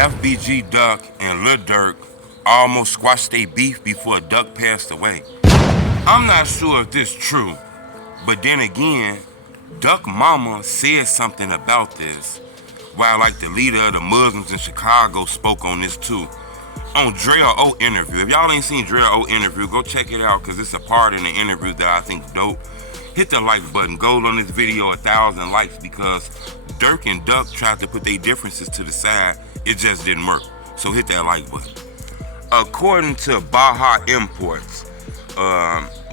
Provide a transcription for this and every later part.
FBG Duck and Lil Durk almost squashed their beef before Duck passed away. I'm not sure if this is true, but then again, Duck Mama said something about this, while like the leader of the Muslims in Chicago spoke on this too. On Drell O interview. If y'all ain't seen Drell O interview, go check it out because it's a part in the interview that I think dope. Hit the like button. Go on this video 1,000 likes because Durk and Duck tried to put their differences to the side. It just didn't work. So hit that like button. According to Baha Imports,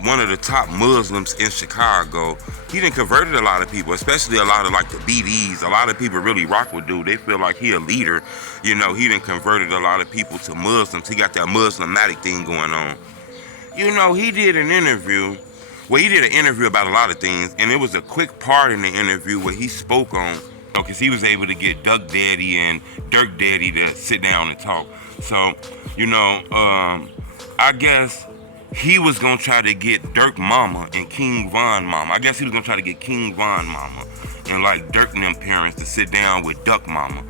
one of the top Muslims in Chicago, he done converted a lot of people, especially a lot of like the BDs. A lot of people really rock with dude. They feel like he a leader. You know, he done converted a lot of people to Muslims. He got that Muslimatic thing going on. You know, he did an interview. Well, he did an interview about a lot of things, and it was a quick part in the interview where he spoke on, because he was able to get Duck Daddy and Durk Daddy to sit down and talk. So, you know, I guess he was gonna try to get Durk Mama and King Von Mama. I guess he was gonna try to get King Von Mama and like Durk and them parents to sit down with Duck Mama.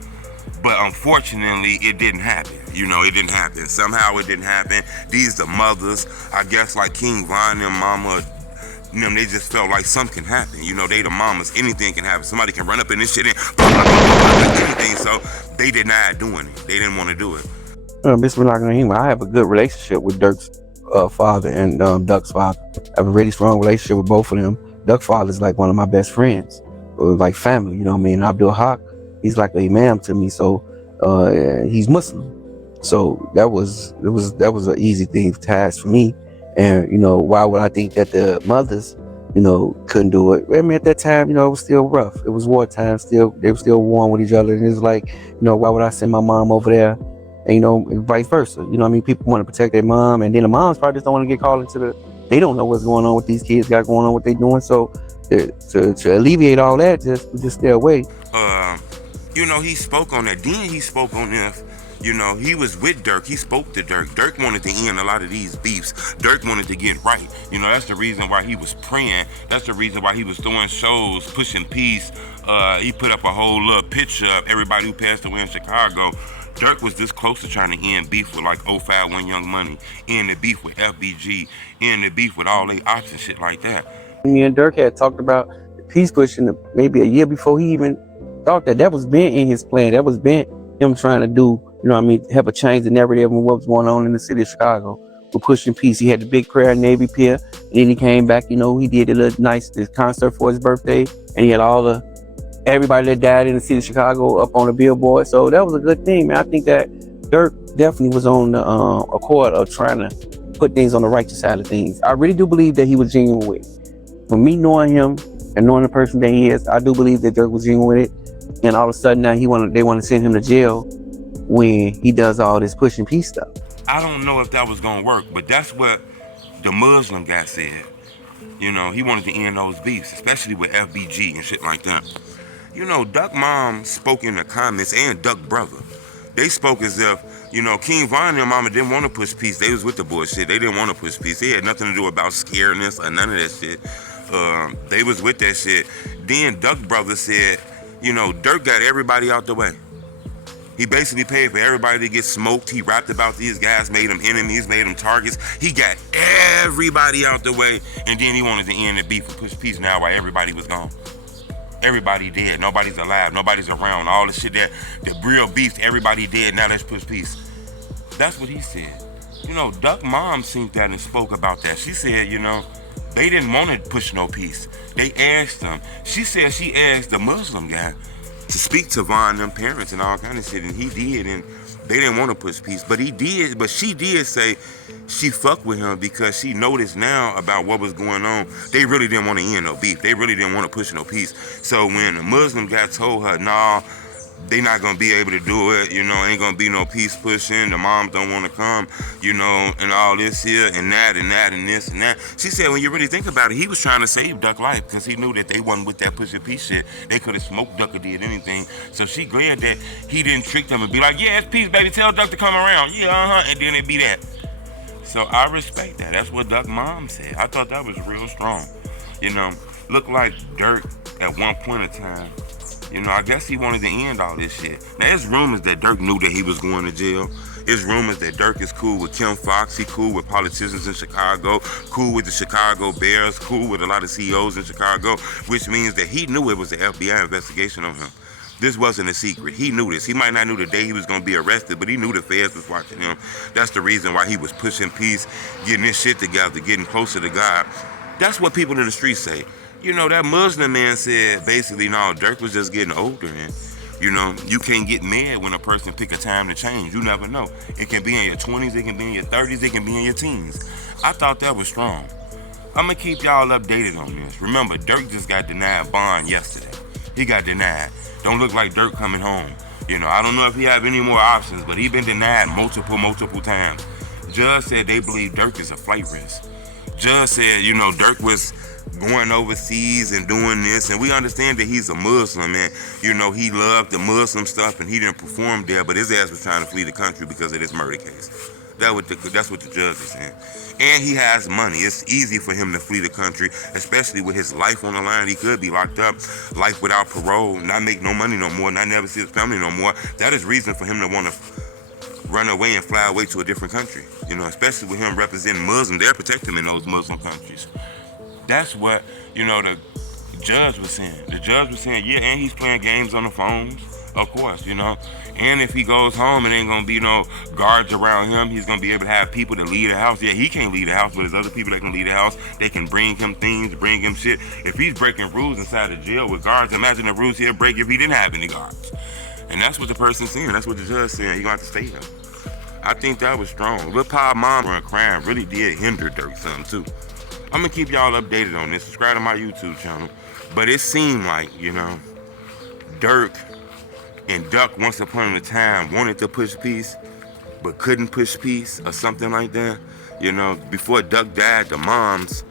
But unfortunately, it didn't happen. You know, it didn't happen. Somehow it didn't happen. These the mothers. I guess like King Von and Mama, you know, they just felt like something can happen. You know, they the mamas. Anything can happen. Somebody can run up in this shit and anything. So they denied doing it. They didn't want to do it. I have a good relationship with Durk's father and Duck's father. I have a really strong relationship with both of them. Duck's father is like one of my best friends, like family. You know what I mean? Abdul Haq, he's like an imam to me. So he's Muslim. So that was an easy thing to ask for me. And you know, why would I think that the mothers, you know, couldn't do it? I mean, at that time, you know, it was still rough. It was wartime. Still, they were still warring with each other. And it's like, you know, why would I send my mom over there? And, you know, and vice versa. You know what I mean? People want to protect their mom, and then the moms probably just don't want to get called into they don't know what's going on with these kids got going on, what they doing. So to alleviate all that, just stay away. You know, he spoke on that. Then he spoke on if, you know, he was with Durk. He spoke to Durk. Durk wanted to end a lot of these beefs. Durk wanted to get right. You know, that's the reason why he was praying. That's the reason why he was doing shows, pushing peace. He put up a whole little picture of everybody who passed away in Chicago. Durk was this close to trying to end beef with like 051 Young Money, end the beef with FBG, end the beef with all they Opps and shit like that. Me and Durk had talked about the peace pushing maybe a year before he even thought that was been in his plan. That was been him trying to do, you know what I mean, help change the narrative of what was going on in the city of Chicago. We're pushing peace. He had the big prayer in Navy Pier, and then he came back, you know, he did a little nice this concert for his birthday, and he had everybody that died in the city of Chicago up on the billboard. So that was a good thing, man. I think that Durk definitely was on the accord of trying to put things on the righteous side of things. I really do believe that he was genuine with it. For me knowing him and knowing the person that he is, I do believe that Durk was genuine with it. And all of a sudden now they want to send him to jail when he does all this pushing peace stuff. I don't know if that was gonna work, but that's what the Muslim guy said. You know, he wanted to end those beefs, especially with FBG and shit like that. You know, Duck Mom spoke in the comments, and Duck Brother. They spoke as if, you know, King Von and their mama didn't want to push peace. They was with the bullshit. They didn't want to push peace. They had nothing to do about scaredness or none of that shit. They was with that shit. Then Duck Brother said, you know, Durk got everybody out the way. He basically paid for everybody to get smoked. He rapped about these guys, made them enemies, made them targets. He got everybody out the way, and then he wanted to end the beef and push peace now while everybody was gone. Everybody dead. Nobody's alive. Nobody's around. All the shit that the real beef, everybody dead. Now let's push peace. That's what he said. You know, Duck Mom seen that and spoke about that. She said, you know, they didn't want to push no peace. They asked them. She said she asked the Muslim guy to speak to Von and them parents and all kind of shit, and he did, and they didn't want to push peace, but he did. But she did say she fucked with him because she noticed now about what was going on. They really didn't want to end no beef. They really didn't want to push no peace. So when the Muslim guy told her, nah, they not gonna be able to do it, you know, ain't gonna be no peace pushing, the moms don't want to come, you know, and all this here and that and that and this and that. She said when you really think about it, he was trying to save Duck life because he knew that they wasn't with that pushing peace shit. They could have smoked Duck or did anything. So she glad that he didn't trick them and be like, yeah, it's peace, baby, tell Duck to come around. Yeah, and then it be that. So I respect that. That's what Duck Mom said. I thought that was real strong. You know, looked like Durk at one point in time You know, I guess he wanted to end all this shit. Now, there's rumors that Durk knew that he was going to jail. There's rumors that Durk is cool with Kim Fox. He cool with politicians in Chicago, cool with the Chicago Bears, cool with a lot of CEOs in Chicago, which means that he knew it was an FBI investigation on him. This wasn't a secret. He knew this. He might not knew the day he was going to be arrested, but he knew the feds was watching him. That's the reason why he was pushing peace, getting his shit together, getting closer to God. That's what people in the streets say. You know, that Muslim man said basically, no, Durk was just getting older, and you know, you can't get mad when a person pick a time to change. You never know. It can be in your 20s, it can be in your 30s, it can be in your teens. I thought that was strong. I'm gonna keep y'all updated on this. Remember, Durk just got denied bond yesterday. He got denied. Don't look like Durk coming home. You know, I don't know if he have any more options, but he been denied multiple times. Judge said they believe Durk is a flight risk. Judge said, you know, Durk was going overseas and doing this, and we understand that he's a Muslim, and you know, he loved the Muslim stuff and he didn't perform there, but his ass was trying to flee the country because of this murder case. That's what the judge is saying. And he has money. It's easy for him to flee the country, especially with his life on the line. He could be locked up, life without parole, not make no money no more, not never see his family no more. That is reason for him to want to run away and fly away to a different country. You know, especially with him representing Muslims, they're protecting him in those Muslim countries. That's what, you know, the judge was saying. The judge was saying, yeah, and he's playing games on the phones, of course, you know. And if he goes home, it ain't gonna be no guards around him. He's gonna be able to have people to leave the house. Yeah, he can't leave the house, but there's other people that can leave the house. They can bring him things, bring him shit. If he's breaking rules inside the jail with guards, imagine the rules he'd break if he didn't have any guards. And that's what the person's saying. That's what the judge saying. He gonna have to stay here. I think that was strong. Lil Pop mom and crime really did hinder Durk some too. I'm gonna keep y'all updated on this. Subscribe to my YouTube channel. But it seemed like, you know, Durk and Duck once upon a time wanted to push peace, but couldn't push peace or something like that. You know, before Duck died, the moms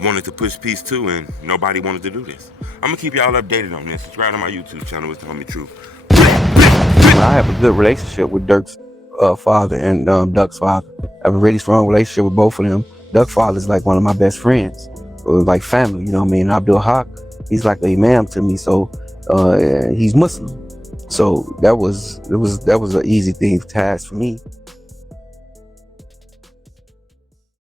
wanted to push peace too, and nobody wanted to do this. I'm gonna keep y'all updated on this. Subscribe to my YouTube channel. It's the homie Truth. I have a good relationship with Durk's father and Duck's father. I have a really strong relationship with both of them. Duck's father is like one of my best friends, like family. You know what I mean? Abdul Haq, he's like an imam to me. So he's Muslim. So that was an easy thing task for me.